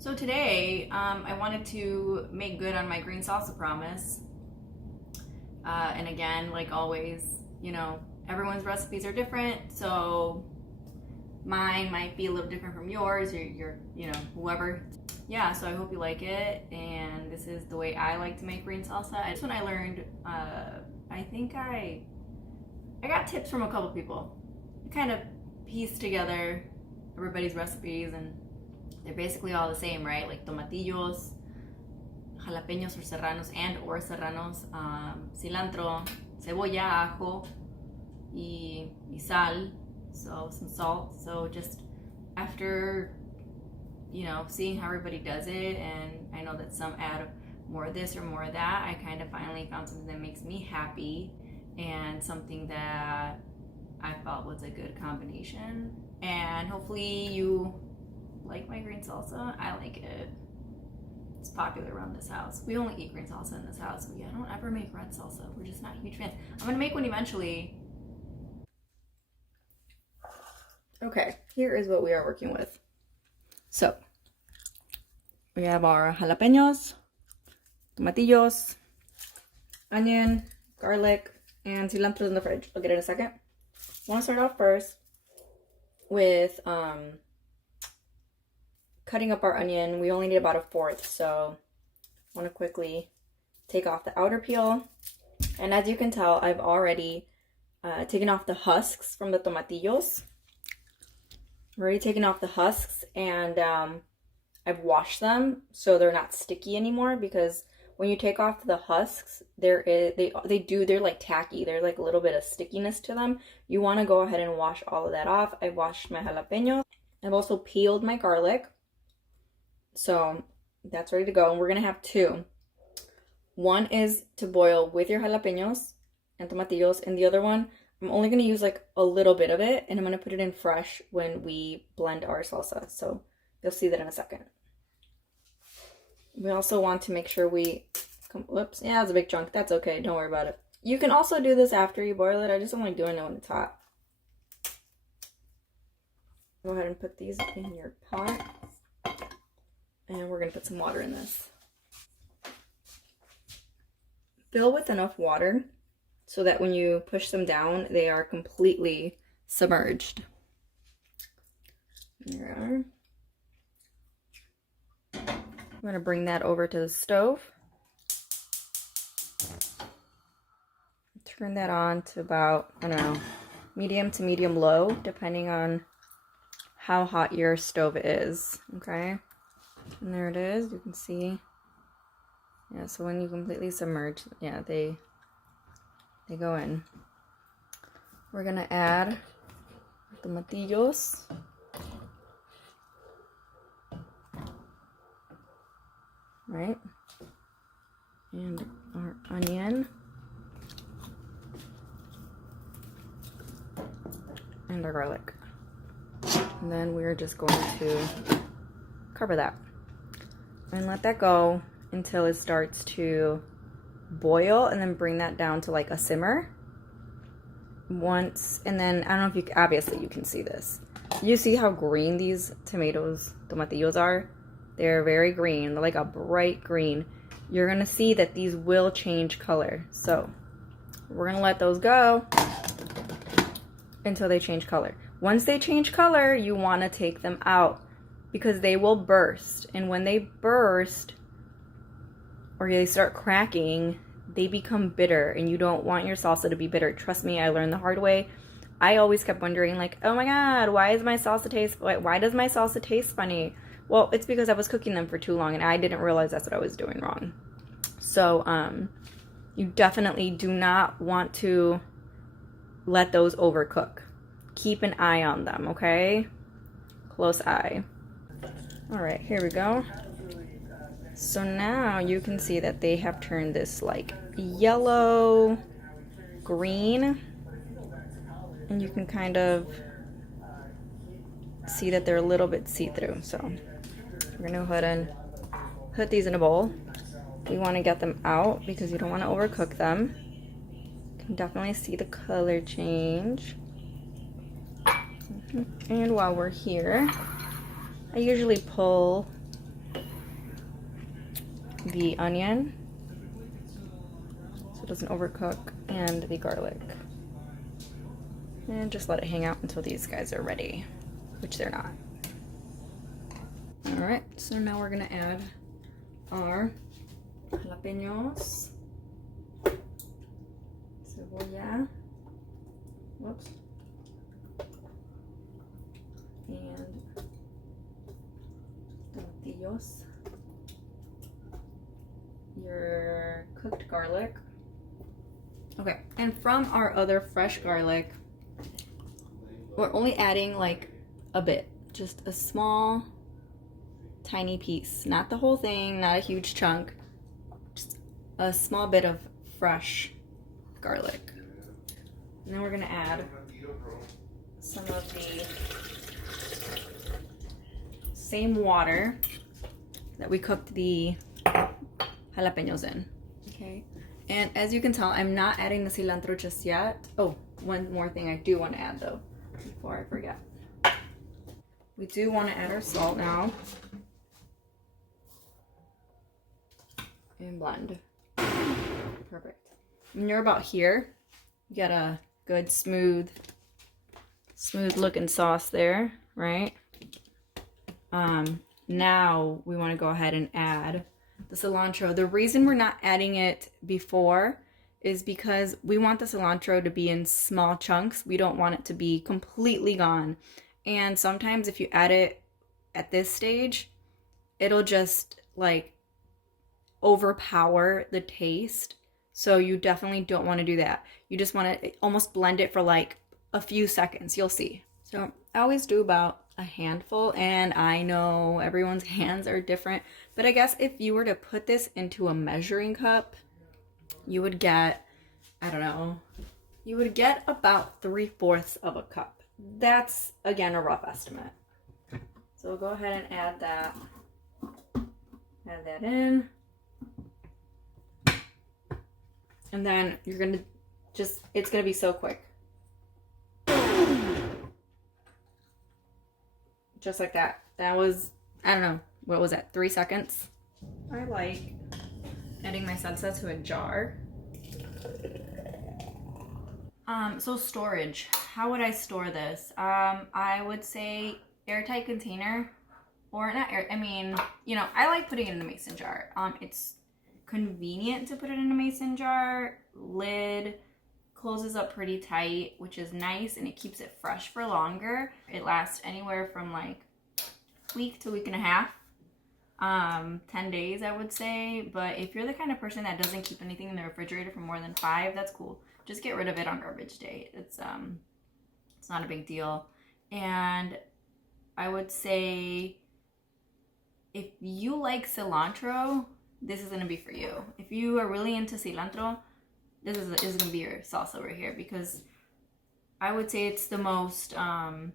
So today, I wanted to make good on my green salsa promise. And again, like always, everyone's recipes are different, so mine might be a little different from yours, or whoever. Yeah, so I hope you like it, and this is the way I like to make green salsa. This one I learned, I think I got tips from a couple people. I kind of pieced together everybody's recipes, and they're basically all the same, right? Like tomatillos, jalapeños or serranos, cilantro, cebolla, ajo, y sal, so some salt. So just after, seeing how everybody does it, and I know that some add more of this or more of that, I kind of finally found something that makes me happy and something that I felt was a good combination. And hopefully you like my green salsa. I like it. It's popular around this house. We only eat green salsa in this house. I don't ever make red salsa. We're just not huge fans. I'm gonna make one eventually. Okay, here is what we are working with. So, we have our jalapeños, tomatillos, onion, garlic, and cilantro in the fridge. I'll get it in a second. I want to start off first with cutting up our onion. We only need about a fourth, so I want to quickly take off the outer peel. And as you can tell, I've already taken off the husks from the tomatillos. I've already taken off the husks, and I've washed them so they're not sticky anymore, because when you take off the husks, they're like tacky. There's like a little bit of stickiness to them. You want to go ahead and wash all of that off. I washed my jalapeños. I've also peeled my garlic. So that's ready to go. And we're going to have two. One is to boil with your jalapeños and tomatillos. And the other one, I'm only going to use like a little bit of it. And I'm going to put it in fresh when we blend our salsa. So you'll see that in a second. We also want to make sure whoops, yeah, it's a big chunk. That's okay. Don't worry about it. You can also do this after you boil it. I just don't like doing it when it's hot. Go ahead and put these in your pot. And we're going to put some water in this. Fill with enough water so that when you push them down, they are completely submerged. There we are. I'm going to bring that over to the stove. Turn that on to about, I don't know, medium to medium low, depending on how hot your stove is, okay? And there it is, you can see. Yeah, so when you completely submerge, yeah, they go in. We're gonna add tomatillos. Right? And our onion. And our garlic. And then we're just going to cover that. And let that go until it starts to boil, and then bring that down to like a simmer. And then, I don't know if you, obviously you can see this. You see how green these tomatillos are? They're very green, they're like a bright green. You're gonna see that these will change color. So we're gonna let those go until they change color. Once they change color, you wanna take them out, because they will burst. And when they burst, or they start cracking, they become bitter, and you don't want your salsa to be bitter. Trust me, I learned the hard way. I always kept wondering, like, oh my god, why does my salsa taste funny? Well, it's because I was cooking them for too long, and I didn't realize that's what I was doing wrong. So, you definitely do not want to let those overcook. Keep an eye on them, okay? Close eye. All right, here we go. So now you can see that they have turned this like yellow green, and you can kind of see that they're a little bit see-through. So we're gonna go ahead and put these in a bowl. You want to get them out because you don't want to overcook them. You can definitely see the color change. And while we're here, I usually pull the onion so it doesn't overcook, and the garlic. And just let it hang out until these guys are ready, which they're not. All right, so now we're gonna add our jalapenos, cebolla, whoops, and tomatillos, your cooked garlic. Okay, and from our other fresh garlic, we're only adding like a bit, just a small, tiny piece, not the whole thing, not a huge chunk, just a small bit of fresh garlic. And then we're gonna add some of the same water that we cooked the jalapenos in. Okay, and as you can tell, I'm not adding the cilantro just yet. Oh, one more thing I do want to add though, before I forget. We do want to add our salt now. And blend. Perfect. When you're about here, you get a good smooth looking sauce there, right? Now we want to go ahead and add the cilantro. The reason we're not adding it before is because we want the cilantro to be in small chunks. We don't want it to be completely gone. And sometimes if you add it at this stage, it'll just like overpower the taste. So you definitely don't want to do that. You just want to almost blend it for like a few seconds. You'll see. So I always do about a handful, and I know everyone's hands are different, but I guess if you were to put this into a measuring cup, you would get, I don't know, you would get about 3/4 of a cup. That's, again, a rough estimate. So we'll go ahead and add that in. And then you're gonna just, it's gonna be so quick. Just like that. That was, I don't know, what was that, 3 seconds? I like adding my salsa to a jar. So storage. How would I store this? I would say airtight container, or not air, I mean, you know, I like putting it in a mason jar. It's convenient to put it in a mason jar. Lid closes up pretty tight, which is nice, and it keeps it fresh for longer. It lasts anywhere from like week to week and a half, 10 days I would say. But if you're the kind of person that doesn't keep anything in the refrigerator for more than 5, that's cool. Just get rid of it on garbage day. It's not a big deal. And I would say if you like cilantro, this is gonna be for you. If you are really into cilantro, this is gonna be your salsa right here, because I would say it's the salsa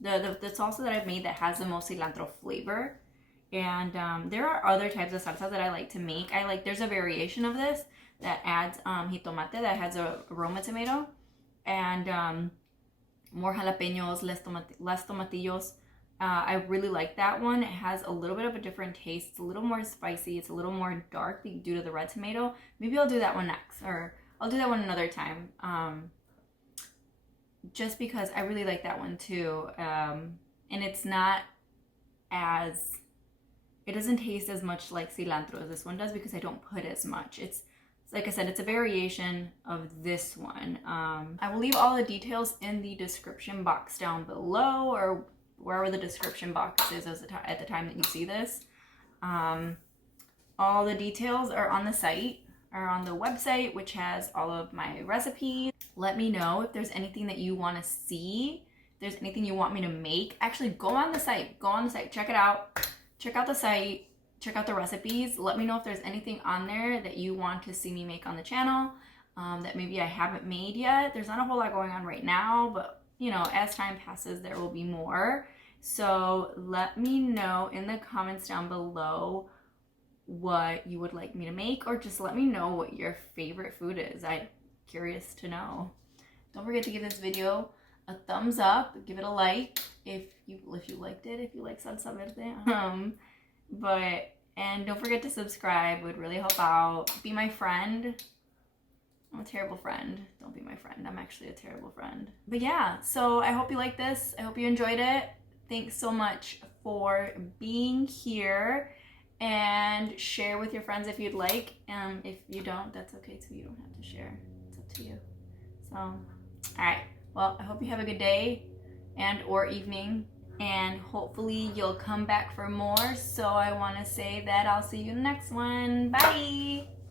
that I've made that has the most cilantro flavor. And there are other types of salsa that I like to make. There's a variation of this that adds jitomate, that has a aroma tomato, and more jalapenos, less tomatillos. I really like that one. It has a little bit of a different taste. It's a little more spicy. It's a little more dark due to the red tomato. Maybe I'll do that one next, or I'll do that one another time. Just because I really like that one too. And it's not as, it doesn't taste as much like cilantro as this one does, because I don't put as much. It's, like I said, it's a variation of this one. I will leave all the details in the description box down below, or wherever the description box is at the time that you see this. All the details are on the site, or on the website, which has all of my recipes. Let me know if there's anything that you want to see, if there's anything you want me to make. Actually, go on the site, check it out. Check out the site, check out the recipes. Let me know if there's anything on there that you want to see me make on the channel, that maybe I haven't made yet. There's not a whole lot going on right now, but you know, as time passes, there will be more. So let me know in the comments down below what you would like me to make, or just let me know what your favorite food is. I'm curious to know. Don't forget to give this video a thumbs up, give it a like if you liked it, if you like salsa verde. But And don't forget to subscribe, would really help out. Be my friend. I'm a terrible friend. Don't be my friend. I'm actually a terrible friend. But yeah, so I hope you like this. I hope you enjoyed it. Thanks so much for being here. And share with your friends if you'd like. If you don't, that's okay too. You don't have to share. It's up to you. So, all right. Well, I hope you have a good day and or evening. And hopefully you'll come back for more. So I want to say that I'll see you in the next one. Bye.